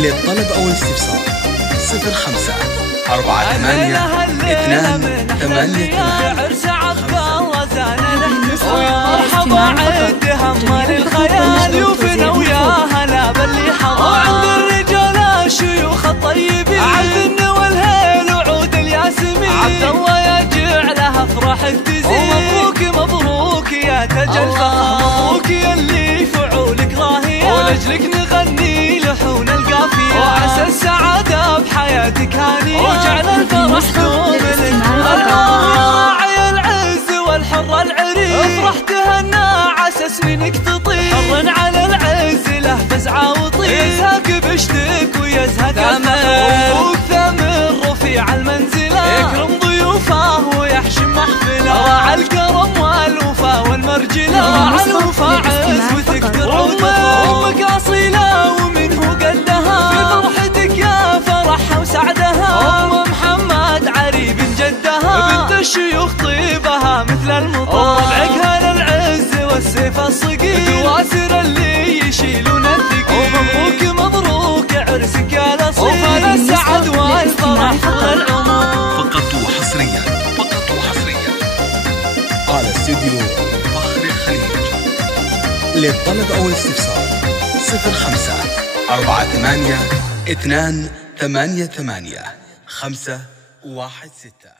للطلب أو الاستفسار 05 48 2 8 عرس عبد الله زان الاحتفال مرحبا عد همال الخيال يوفنا ويا هلا باللي حضر وعند الرجال الشيوخ الطيبين عبد والهيل وعود الياسمين عبد الله يا جعله افراحك تزيد ومبروك مبروك يا تاج الفخر مبروك يا اللي فعولك راهيه ولجلك نغني لحون القافيه وعسى السعاده بحياتك هانيه وجعل الفرح دوم لك العمر يا راعي العز والحر العريق افرح تهنى عسى سنينك تطير حر على العز له فزعه وطير يزهق بشتك ويزهق ثمر ثمر رفيع المنزله يكرم ضيوفه ويحشم محفله راعى الكرم والوفا والمرجله راعى الوفا عزوتك ترعود امك اصيله ومنه قدها في فرحتك يا فرحها وسعدها ام محمد عريب جدها بنت الشيوخ طيبها مثل المطر طبعك هلا العز والسيف الصقيل دواسر اللي يشيلون الثقيل ومبروك مبروك عرسك يا الاصيل وفال السعد والفرح والعمر فقط وحصريا على استوديو فخر الخليج. للطلب أو الاستفسار 05 48 2 8 5 1 6